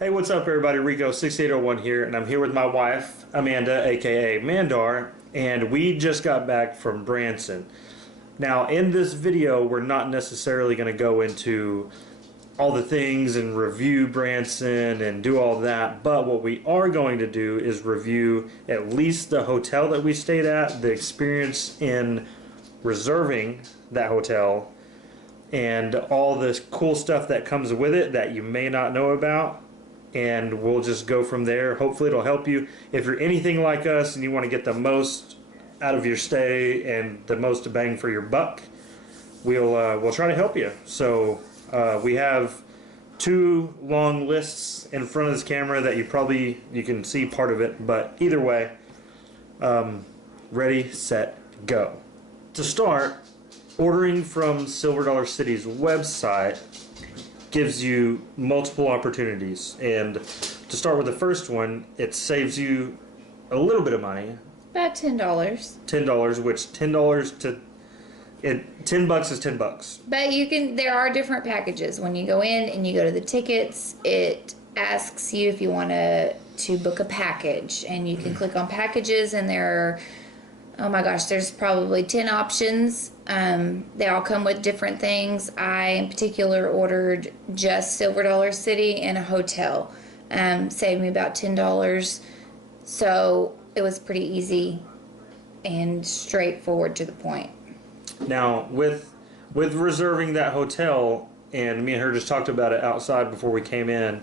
Hey, what's up, everybody? Rico6801 here, and I'm here with my wife, Amanda, aka Mandar, and we just got back from Branson. Now, in this video, we're not necessarily going to go into all the things and review Branson and do all that, but what we are going to do is review at least the hotel that we stayed at, the experience in reserving that hotel, and all this cool stuff that comes with it that you may not know about. And we'll just go from there. Hopefully it'll help you. If you're anything like us and you want to get the most out of your stay and the most bang for your buck, we'll try to help you. So we have two long lists in front of this camera that you can see part of it, but either way, ready, set, go. To start, ordering from Silver Dollar City's website gives you multiple opportunities, and to start with the first one, it saves you a little bit of money. About $10. $10, which $10 is $10. But there are different packages. When you go in and you go to the tickets, it asks you if you want to book a package, and you can click on packages, and there are, oh my gosh, there's probably 10 options. They all come with different things. I, in particular, ordered just Silver Dollar City and a hotel. Saved me about $10. So it was pretty easy and straightforward to the point. Now, with reserving that hotel, and me and her just talked about it outside before we came in,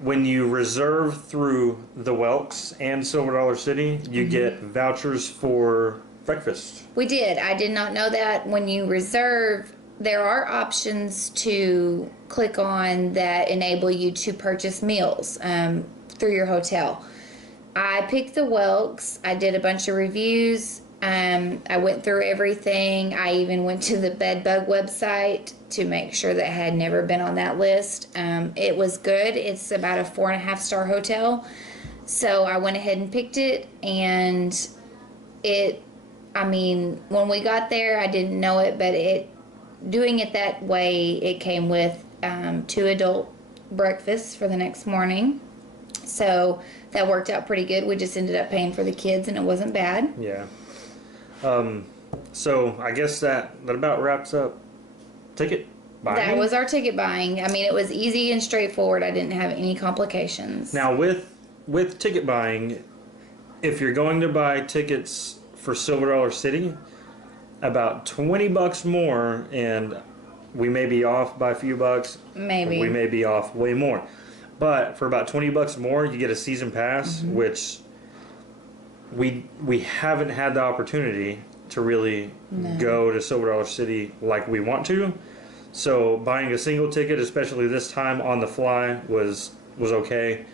when you reserve through the Welks and Silver Dollar City, you get vouchers for breakfast. We did. I did not know that. When you reserve, there are options to click on that enable you to purchase meals through your hotel. I picked the Welks. I did a bunch of reviews. I went through everything. I even went to the Bedbug website to make sure that I had never been on that list. It was good. It's about a 4.5-star hotel. So I went ahead and picked it, and when we got there, I didn't know it, but doing it that way, it came with 2 adult breakfasts for the next morning. So that worked out pretty good. We just ended up paying for the kids, and it wasn't bad. Yeah. So I guess that about wraps up ticket buying. That was our ticket buying. It was easy and straightforward. I didn't have any complications. Now with ticket buying, if you're going to buy tickets for Silver Dollar City, about $20 more, and we may be off by a few bucks. Maybe. We may be off way more. But for about $20 more, you get a season pass, which we haven't had the opportunity to really go to Silver Dollar City like we want to. So buying a single ticket, especially this time on the fly, was okay.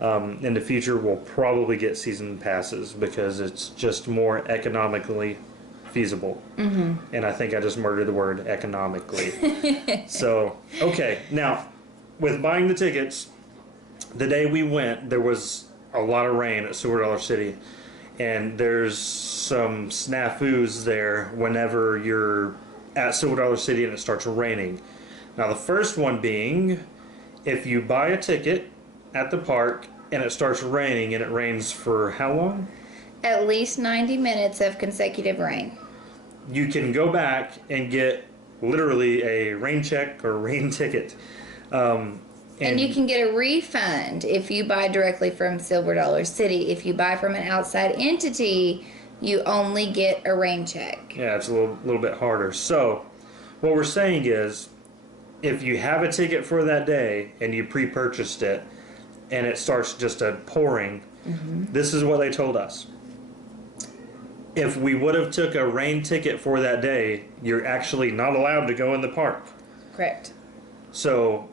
In the future, we'll probably get season passes because it's just more economically feasible. And I think I just murdered the word economically. So, okay. Now, with buying the tickets, the day we went, there was a lot of rain at Silver Dollar City. And there's some snafus there whenever you're at Silver Dollar City and it starts raining. Now, the first one being, if you buy a ticket at the park and it starts raining, and it rains for how long? At least 90 minutes of consecutive rain. You can go back and get literally a rain check or rain ticket. And you can get a refund if you buy directly from Silver Dollar City. If you buy from an outside entity, you only get a rain check. Yeah, it's a little bit harder. So what we're saying is, if you have a ticket for that day and you pre-purchased it and it starts just pouring, this is what they told us. If we would have took a rain ticket for that day, you're actually not allowed to go in the park. Correct. So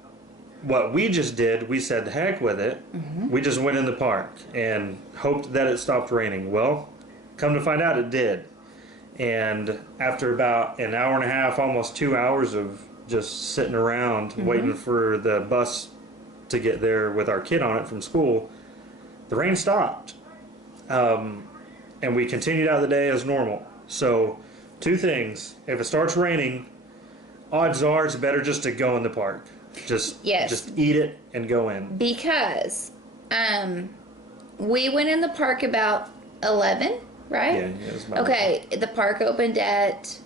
what we just did, we said heck with it. We just went in the park and hoped that it stopped raining. Well, come to find out it did. And after about an hour and a half, almost 2 hours of just sitting around waiting for the bus to get there with our kid on it from school, the rain stopped. And we continued out the day as normal. So 2 things. If it starts raining, odds are it's better just to go in the park. Just Yes. just eat it and go in. Because we went in the park about 11, right? Yeah, it was about Okay, the park opened at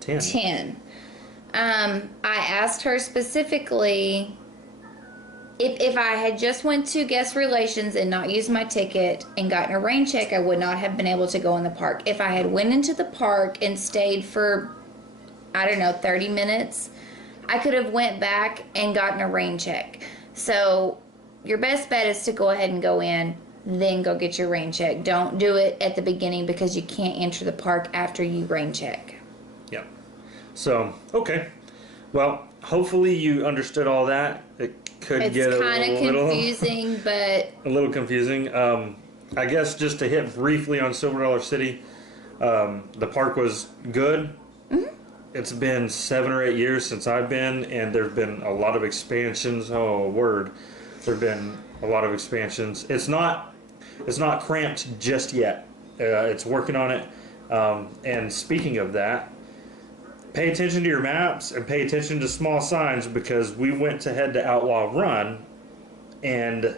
10. 10. I asked her specifically if I had just went to guest relations and not used my ticket and gotten a rain check, I would not have been able to go in the park. If I had went into the park and stayed for, I don't know, 30 minutes, I could have went back and gotten a rain check. So your best bet is to go ahead and go in, then go get your rain check. Don't do it at the beginning because you can't enter the park after you rain check. Yeah. So, okay. Well, hopefully you understood all that. It could It's get kind of confusing, but a little confusing. I guess just to hit briefly on Silver Dollar City, the park was good. Mm-hmm. It's been 7 or 8 years since I've been, and there've been a lot of expansions. Oh, word. There've been a lot of expansions. It's not cramped just yet. It's working on it. And speaking of that, pay attention to your maps and pay attention to small signs, because we went to head to Outlaw Run, and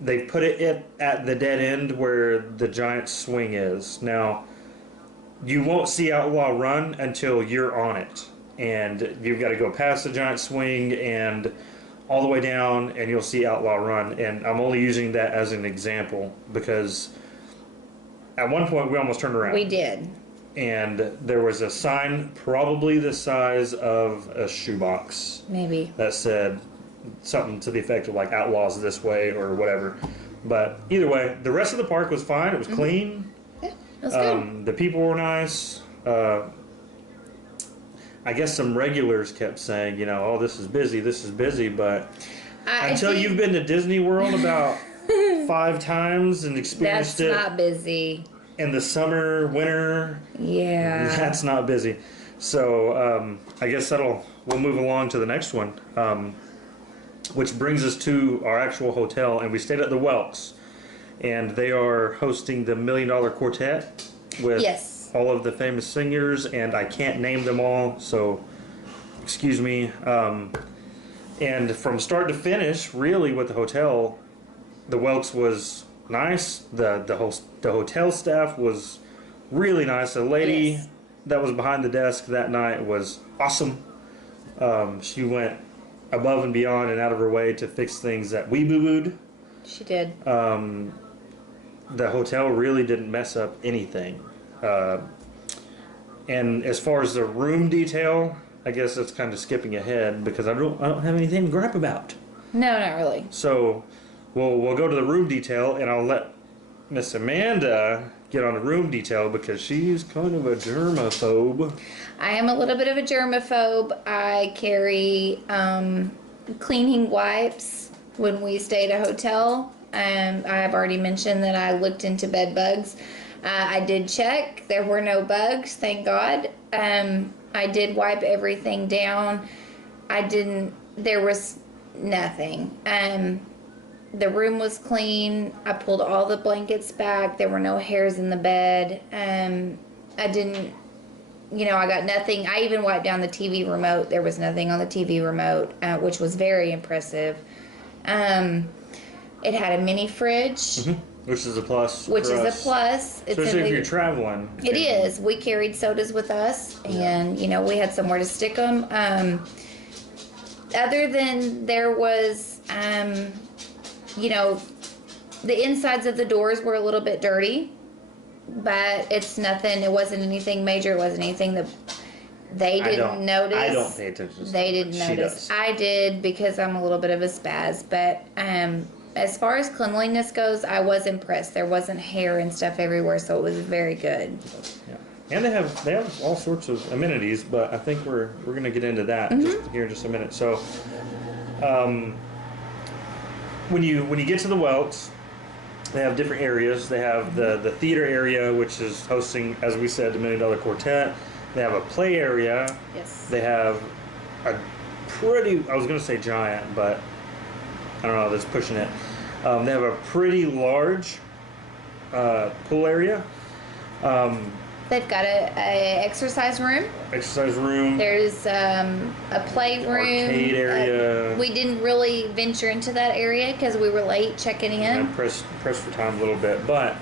they put it at the dead end where the giant swing is. Now, you won't see Outlaw Run until you're on it, and you've got to go past the giant swing and all the way down, and you'll see Outlaw Run. And I'm only using that as an example because at one point we almost turned around. we did. And there was a sign probably the size of a shoebox Maybe. that said something to the effect of like outlaws this way or whatever. But either way, the rest of the park was fine. It was clean. Yeah, that's good. The people were nice. I guess some regulars kept saying, you know, oh, this is busy, but until you've been to Disney World about 5 times and experienced That's it not busy. in the summer, winter, Yeah. that's not busy. So I guess we'll move along to the next one, which brings us to our actual hotel, and we stayed at the Welks, and they are hosting the $1 Million Quartet with Yes. all of the famous singers, and I can't name them all, so excuse me. And from start to finish, really, with the hotel, the Welks was nice. The hotel staff was really nice. The lady Yes. that was behind the desk that night was awesome. She went above and beyond and out of her way to fix things that we boo-booed. She did. The hotel really didn't mess up anything. And as far as the room detail, I guess that's kind of skipping ahead because I don't have anything to gripe about. No, not really. So we'll go to the room detail, and I'll let Miss Amanda get on the room detail because she's kind of a germaphobe. I am a little bit of a germaphobe. I carry cleaning wipes when we stay at a hotel. I have already mentioned that I looked into bed bugs. I did check. There were no bugs, thank God. I did wipe everything down. There was nothing. The room was clean. I pulled all the blankets back. There were no hairs in the bed. I got nothing. I even wiped down the TV remote. There was nothing on the TV remote, which was very impressive. It had a mini fridge. Mm-hmm. Which is a plus. Which is us. A plus. Especially if you're traveling. It is. We carried sodas with us, and we had somewhere to stick them. Other than there was, the insides of the doors were a little bit dirty, but it's nothing. It wasn't anything major. It wasn't anything that they didn't notice. I don't pay attention. They didn't notice. I did because I'm a little bit of a spaz, but as far as cleanliness goes, I was impressed. There wasn't hair and stuff everywhere, so it was very good. Yeah. And they have all sorts of amenities, but I think we're going to get into that here in just a minute. So, when you get to the Welks, they have different areas. They have the theater area, which is hosting, as we said, the $1 Million Quartet. They have a play area. Yes. They have a pretty, I was going to say giant, but I don't know, that's pushing it. They have a pretty large pool area. They've got a exercise room. Exercise room. There's a playroom. Arcade area. We didn't really venture into that area because we were late checking in. And I'm pressed for time a little bit. But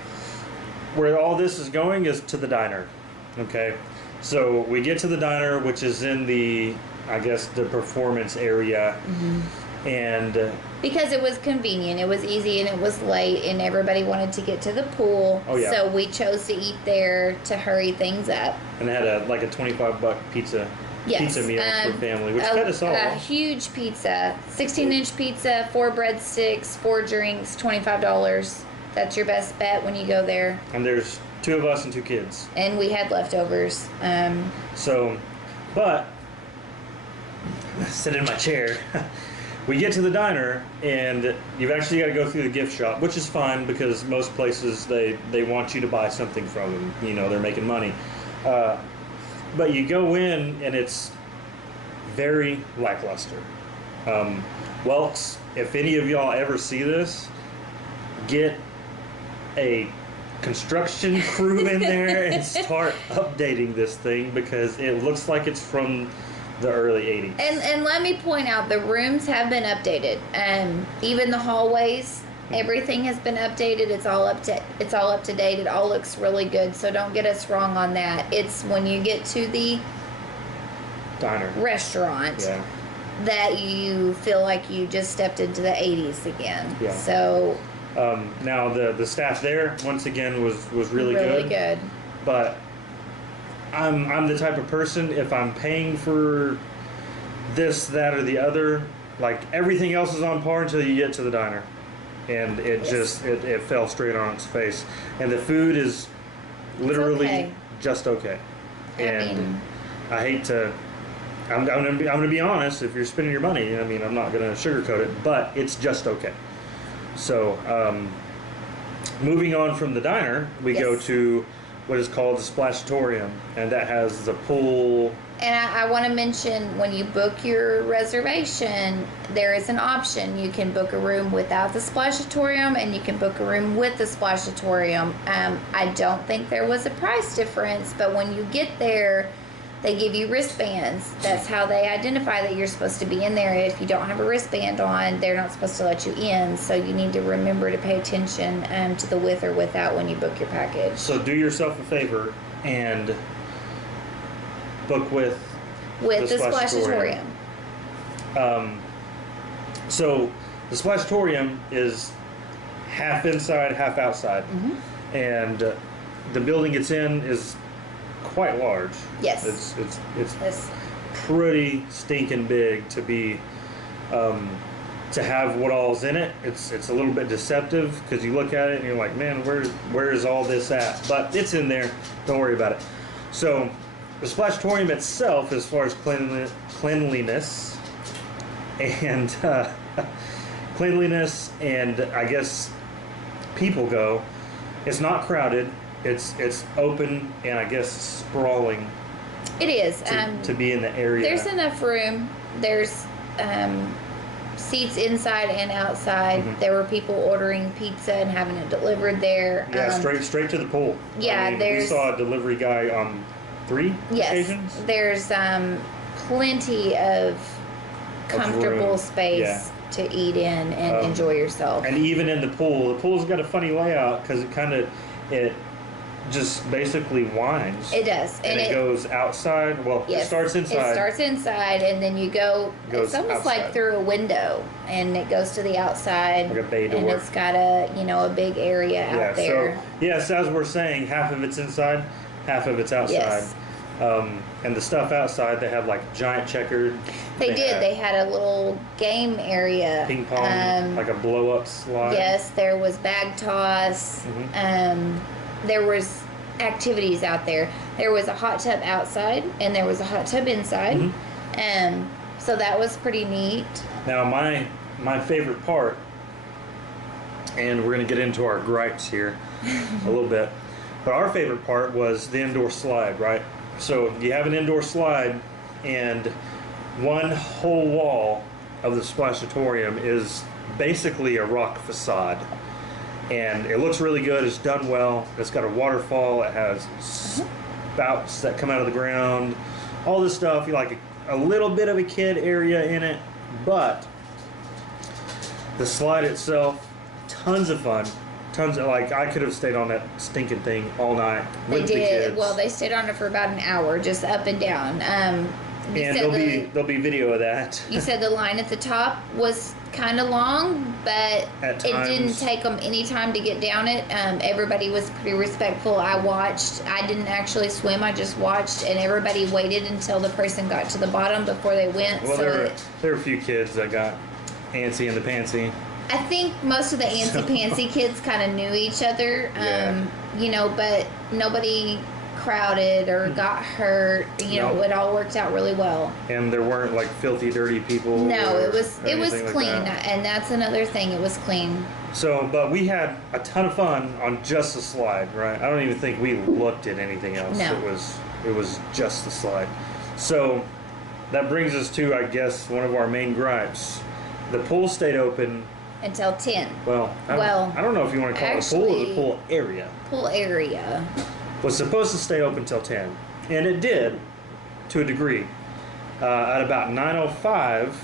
where all this is going is to the diner. Okay? So we get to the diner, which is in the, I guess, the performance area. And because it was convenient, it was easy, and it was late, and everybody wanted to get to the pool. Oh, yeah. So we chose to eat there to hurry things up. and they had a $25 pizza meal for family, which fed us all. A huge pizza, 16-inch pizza, 4 breadsticks, 4 drinks, $25. That's your best bet when you go there. And there's 2 of us and 2 kids. And we had leftovers. But sit in my chair. We get to the diner, and you've actually got to go through the gift shop, which is fine because most places they want you to buy something from them. You know, they're making money. But you go in, and it's very lackluster. Welks, if any of y'all ever see this, get a construction crew in there and start updating this thing because it looks like it's from the early 80s. And let me point out, the rooms have been updated. Even the hallways, everything has been updated. It's all up to date. It all looks really good. So don't get us wrong on that. It's when you get to the Diner restaurant that you feel like you just stepped into the 80s again. Yeah. So now the staff there once again was really good. But I'm the type of person, if I'm paying for this, that, or the other, like everything else is on par until you get to the diner. And it it fell straight on its face. And the food is literally just okay. And I hate to, I'm gonna be honest, if you're spending your money, I mean, I'm not gonna sugarcoat it, but it's just okay. So, moving on from the diner, we go to what is called the Splashatorium, and that has the pool. And I want to mention, when you book your reservation, there is an option. You can book a room without the Splashatorium, and you can book a room with the Splashatorium. I don't think there was a price difference, but when you get there, they give you wristbands. That's how they identify that you're supposed to be in there. If you don't have a wristband on, they're not supposed to let you in. So you need to remember to pay attention to the with or without when you book your package. So do yourself a favor and book with the Splashatorium. So the Splashatorium is half inside, half outside. And the building it's in is quite large. Yes. It's pretty stinking big to be to have what all's in it. It's a little bit deceptive because you look at it and you're like, man, where is all this at? But it's in there. Don't worry about it. So the Splashatorium itself, as far as cleanliness and I guess people go, it's not crowded. It's open and I guess sprawling. It is. To be in the area. There's enough room. There's seats inside and outside. There were people ordering pizza and having it delivered there. Yeah, straight to the pool. Yeah, I mean, we saw a delivery guy on 3 occasions. There's plenty of comfortable space to eat in and enjoy yourself. And even in the pool's got a funny layout because it just basically winds. It does. And it goes outside. Well, it starts inside. It starts inside, and then you go, it's almost outside. Like through a window, and it goes to the outside. Like a bay door. And it's got a big area out there. So, as we're saying, half of it's inside, half of it's outside. Yes. And the stuff outside, they have like giant checkered. They had a little game area. Ping pong, like a blow-up slide. Yes, there was bag toss. There was activities out there. There was a hot tub outside, and there was a hot tub inside. So that was pretty neat. Now, my favorite part, and we're going to get into our gripes here a little bit, but our favorite part was the indoor slide, right? So you have an indoor slide, and one whole wall of the Splashatorium is basically a rock facade. And it looks really good. It's done well. It's got a waterfall. It has spouts that come out of the ground, all this stuff. You like a little bit of a kid area in it, but the slide itself, tons of fun. Tons of, like, I could have stayed on that stinking thing all night with the kids. Well, they stayed on it for about an hour, just up and down. And there'll be video of that. You said the line at the top was kind of long, but it didn't take them any time to get down it. Everybody was pretty respectful. I watched. I didn't actually swim. I just watched, and everybody waited until the person got to the bottom before they went. Well, there were a few kids that got antsy in the pantsy. I think most of the antsy-pantsy kids kind of knew each other, you know, but nobody crowded or got hurt. You know, it all worked out really well. And there weren't like filthy, dirty people. No, it was clean, and that's another thing. It was clean. So, but we had a ton of fun on just the slide, right? I don't even think we looked at anything else. No. It was just the slide. So that brings us to, I guess, one of our main gripes. The pool stayed open until 10. Well, I don't know if you want to call it a pool or the pool area. Pool area was supposed to stay open till 10, and it did to a degree. At about 9:05,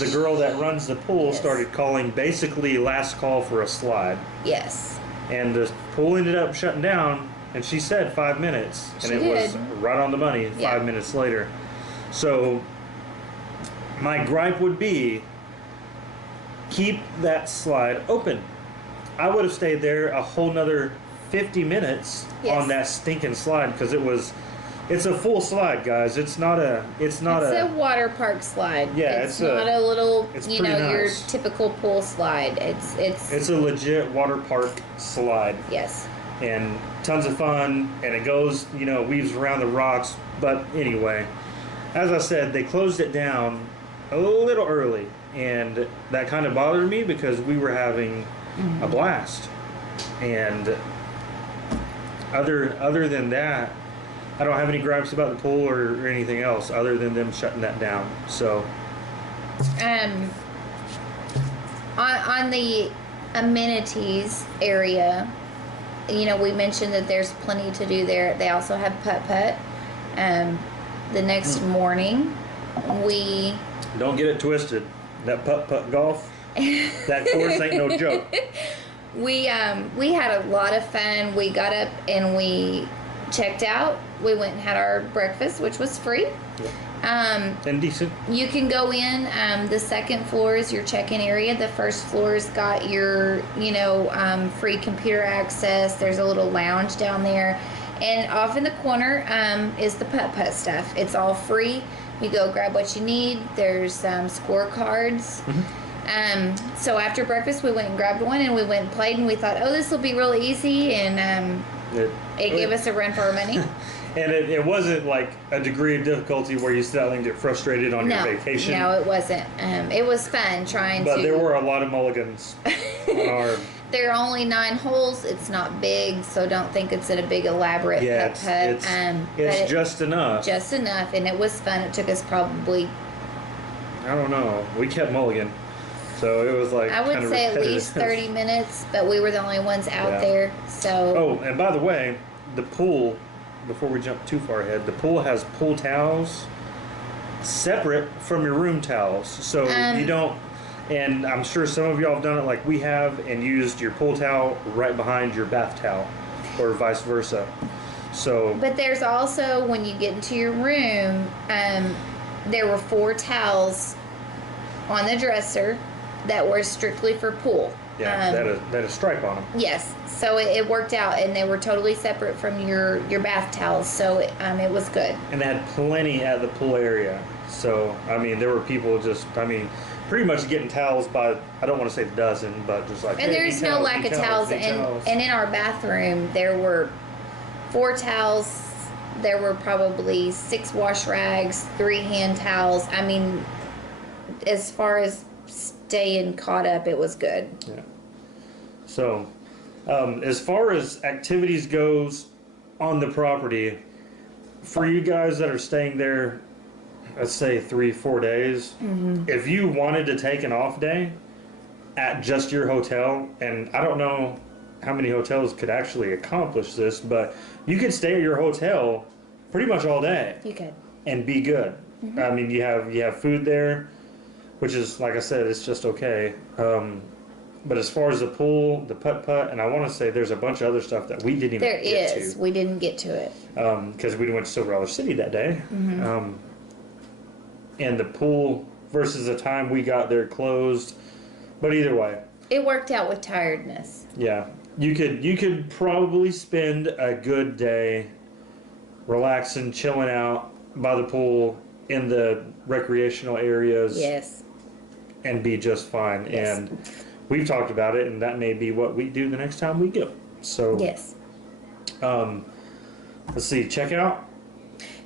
the girl that runs the pool started calling basically last call for a slide. Yes. And the pool ended up shutting down, and she said 5 minutes, and it was right on the money 5 minutes later. So my gripe would be, keep that slide open. I would have stayed there a whole nother 50 minutes on that stinking slide, because it's a full slide, guys. It's a water park slide. Yeah, it's not a little, you know, nice. your typical pool slide. It's a legit water park slide. Yes. And tons of fun, and it goes, you know, weaves around the rocks. But anyway, as I said, they closed it down a little early, and that kind of bothered me because we were having a blast. And other than that, I don't have any gripes about the pool or anything else other than them shutting that down. So on the amenities area, you know, we mentioned that there's plenty to do there. They also have putt-putt. The next morning, we... Don't get it twisted. That putt-putt golf, that course ain't no joke. We had a lot of fun. We got up and we checked out. We went and had our breakfast, which was free. Yeah. And decent. You can go in. The second floor is your check-in area. The first floor's got your, you know, free computer access. There's a little lounge down there. And off in the corner is the putt-putt stuff. It's all free. You go grab what you need. There's scorecards. So after breakfast, we went and grabbed one, and we went and played, and we thought, oh, this will be real easy, and it gave us a run for our money. And it wasn't like a degree of difficulty where you sit out and get frustrated on your vacation. No, it wasn't. It was fun But there were a lot of mulligans on our... There are only 9 holes. It's not big, so don't think it's a big elaborate putt-putt. It's just enough. Just enough, and it was fun. It took us probably... I don't know. We kept mulligan. So it was like... I would say at least 30 minutes, but we were the only ones out there, so... Oh, and by the way, the pool, before we jump too far ahead, the pool has pool towels separate from your room towels. So you don't... And I'm sure some of y'all have done it like we have and used your pool towel right behind your bath towel, or vice versa. So... But there's also, when you get into your room, there were 4 towels on the dresser that were strictly for pool. Yeah, that had a stripe on them. Yes, so it worked out, and they were totally separate from your bath towels, so it was good. And they had plenty at the pool area. So, I mean, there were people just, pretty much getting towels by, I don't want to say the dozen, but just like... And there's no lack of towels. And in our bathroom, there were 4 towels. There were probably 6 wash rags, 3 hand towels. I mean, as far as staying caught up, it was good. Yeah. So, as far as activities goes on the property, for you guys that are staying there, let's say 3-4 days, if you wanted to take an off day at just your hotel, and I don't know how many hotels could actually accomplish this, but you could stay at your hotel pretty much all day You could. and be good. I mean, you have food there, which is, like I said, it's just okay. But as far as the pool, the putt-putt, and I want to say there's a bunch of other stuff that we didn't even There get is. to. We didn't get to it. Because we went to Silver Dollar City that day. And the pool versus the time we got there closed. But either way, It worked out with tiredness. yeah, you could probably spend a good day relaxing, chilling out by the pool in the recreational areas, Yes. and be just fine. Yes. And we've talked about it, and that may be what we do the next time we go. So, Yes. let's see, checkout.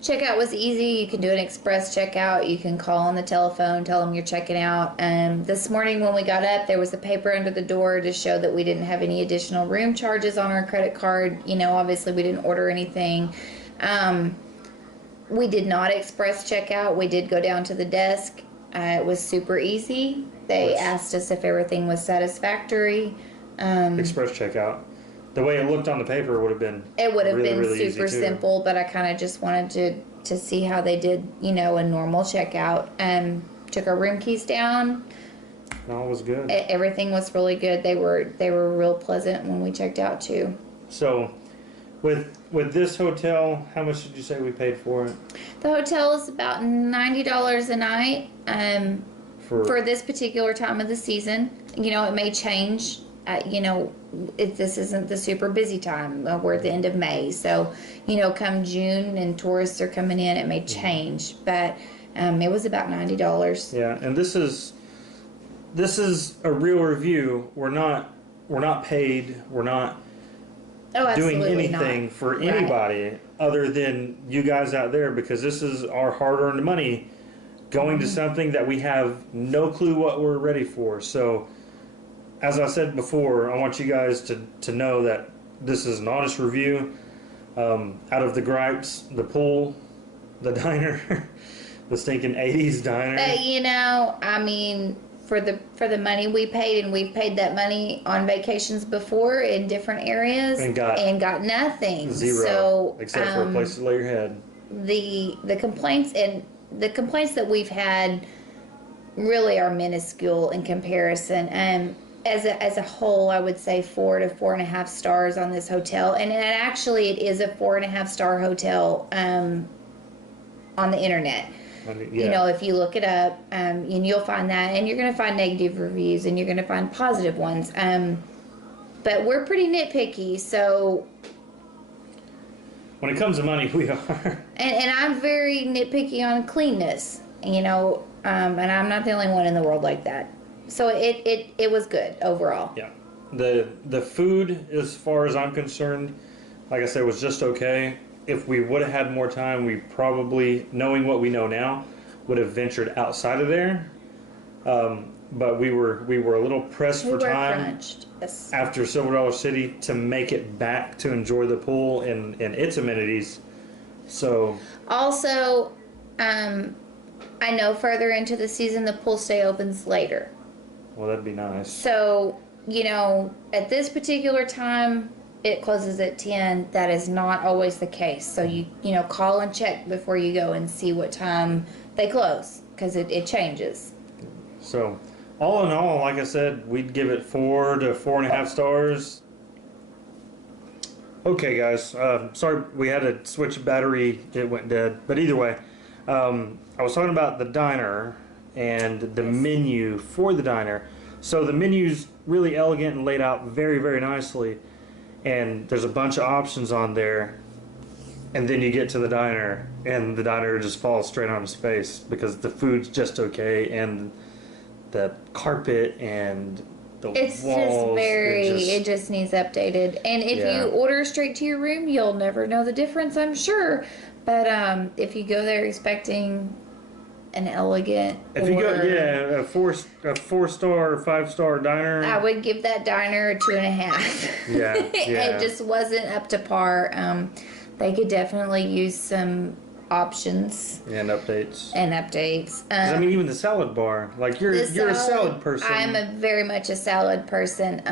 Checkout was easy. You can do an express checkout. You can call on the telephone, tell them you're checking out. This morning when we got up, there was a paper under the door to show that we didn't have any additional room charges on our credit card. You know, obviously we didn't order anything. We did not express checkout. We did go down to the desk. It was super easy. They asked us if everything was satisfactory. Express checkout. The way it looked on the paper would have been. It would have really, been really super easy too. simple, but I kind of just wanted to see how they did, you know, a normal checkout. Took our room keys down. All was good. Everything was really good. They were real pleasant when we checked out too. So, with this hotel, how much did you say we paid for it? The hotel is about $90 a night. For this particular time of the season, you know, it may change. You know, this isn't the super busy time. We're at the end of May, so you know, come June and tourists are coming in, it may change. But it was about $90. Yeah, and this is a real review. We're not paid. We're not doing anything not. for Right. anybody other than you guys out there, because this is our hard-earned money going to something that we have no clue what we're ready for. So, as I said before, I want you guys to know that this is an honest review. Out of the gripes, the pool, the diner, the stinking 80s diner. You know, I mean, for the money we paid, and we've paid that money on vacations before in different areas, And got nothing. Zero. So, except for a place to lay your head. the complaints that we've had really are minuscule in comparison. As a whole, I would say 4 to 4.5 stars on this hotel, and actually it is a 4.5 star hotel on the internet. You know, if you look it up, and you'll find that, and you're going to find negative reviews, and you're going to find positive ones. But we're pretty nitpicky, so. When it comes to money, we are. And I'm very nitpicky on cleanness, you know, and I'm not the only one in the world like that. So it was good overall. Yeah. The food, as far as I'm concerned, like I said, was just okay. If we would have had more time, we probably, knowing what we know now, would have ventured outside of there. But we were a little pressed for time crunched. Yes. after Silver Dollar City to make it back to enjoy the pool and its amenities. So Also, I know further into the season the pool stay opens later. well, that'd be nice. So, you know, at this particular time, it closes at 10. That is not always the case. So you know, call and check before you go and see what time they close, because it changes. So, all in all, like I said, we'd give it 4 to 4.5 stars. Okay, guys. Sorry, we had to switch battery. It went dead. But either way, I was talking about the diner and the menu for the diner. So the menu's really elegant and laid out very, very nicely. And there's a bunch of options on there. And then you get to the diner, and the diner just falls straight on its face because the food's just okay, and the carpet and the It's walls. it just needs updated. And if Yeah. you order straight to your room, you'll never know the difference, I'm sure. But if you go there expecting an elegant, If you go, a 4-star or 5-star diner. I would give that diner a 2.5. Yeah, yeah. It just wasn't up to par. They could definitely use some options And updates. and updates. 'Cause, I mean, even the salad bar. Like you're a salad person. I'm very much a salad person.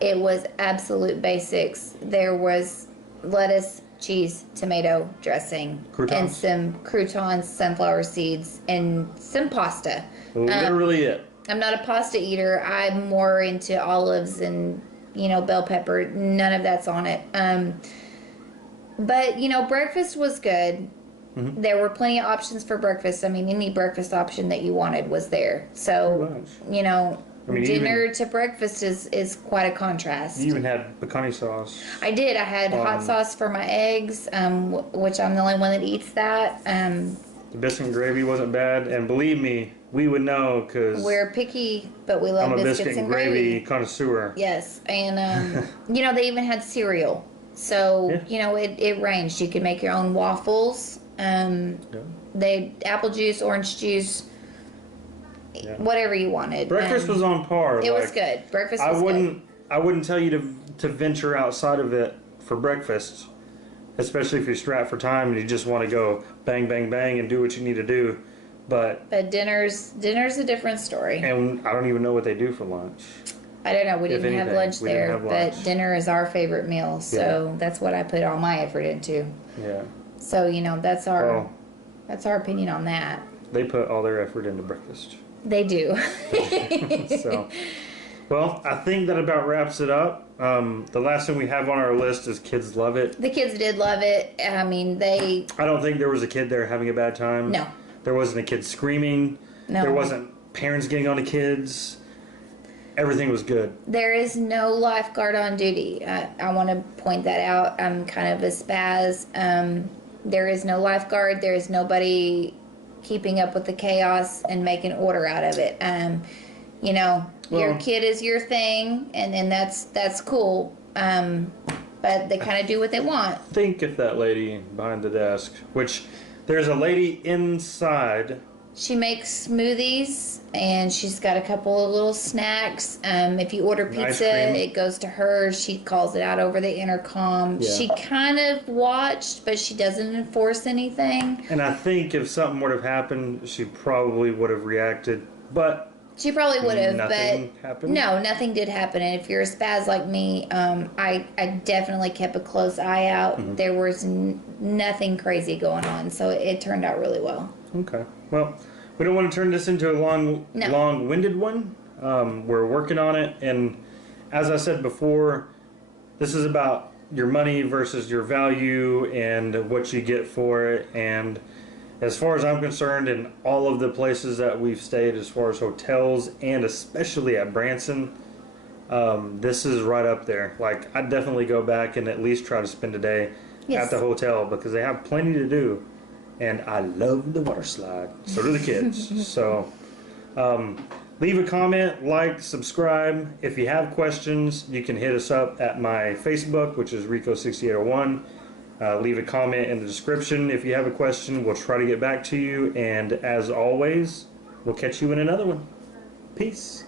It was absolute basics. There was lettuce, cheese, tomato, dressing, Croutons? and some croutons, sunflower seeds, and some pasta. Literally it. I'm not a pasta eater. I'm more into olives and, bell pepper. None of that's on it. But, breakfast was good. Mm-hmm. There were plenty of options for breakfast. I mean, any breakfast option that you wanted was there. So, dinner to breakfast is quite a contrast. You even had pecani sauce. I did. I had hot sauce for my eggs, which I'm the only one that eats that. The biscuit and gravy wasn't bad, and believe me, we would know because we're picky, but we love I'm a biscuits biscuit and gravy connoisseur. Yes, and they even had cereal, so it ranged. You could make your own waffles. They apple juice, orange juice, whatever you wanted. Breakfast was on par. It was good. Breakfast was good. I wouldn't tell you to venture outside of it for breakfast, especially if you're strapped for time and you just want to go bang, bang, bang and do what you need to do. But dinner's a different story. And I don't even know what they do for lunch. I don't know. We didn't have lunch there, but dinner is our favorite meal, so that's what I put all my effort into. Yeah. So that's our opinion on that. They put all their effort into breakfast. They do. So, well, I think that about wraps it up. The last thing we have on our list is kids love it. The kids did love it. I mean, I don't think there was a kid there having a bad time. No. There wasn't a kid screaming. No. There wasn't parents getting on the kids. Everything was good. There is no lifeguard on duty. I want to point that out. I'm kind of a spaz. There is no lifeguard. There is nobody keeping up with the chaos and making order out of it. Your kid is your thing, and that's cool. But they kind of do what they want. Think if that lady behind the desk, which there's a lady inside. She makes smoothies, and she's got a couple of little snacks. If you order pizza, it goes to her. She calls it out over the intercom. Yeah. She kind of watched, but she doesn't enforce anything. And I think if something would have happened, she probably would have reacted. But she probably would have, nothing happened? No, nothing did happen. And if you're a spaz like me, I definitely kept a close eye out. Mm-hmm. There was nothing crazy going on, so it turned out really well. Okay. Well, we don't want to turn this into a long-winded one. We're working on it, and as I said before, this is about your money versus your value and what you get for it. And as far as I'm concerned, in all of the places that we've stayed, as far as hotels and especially at Branson, this is right up there. Like, I'd definitely go back and at least try to spend a day at the hotel because they have plenty to do. And I love the water slide. So do the kids. So leave a comment, like, subscribe. If you have questions, you can hit us up at my Facebook, which is Rico6801. Leave a comment in the description. If you have a question, we'll try to get back to you. And as always, we'll catch you in another one. Peace.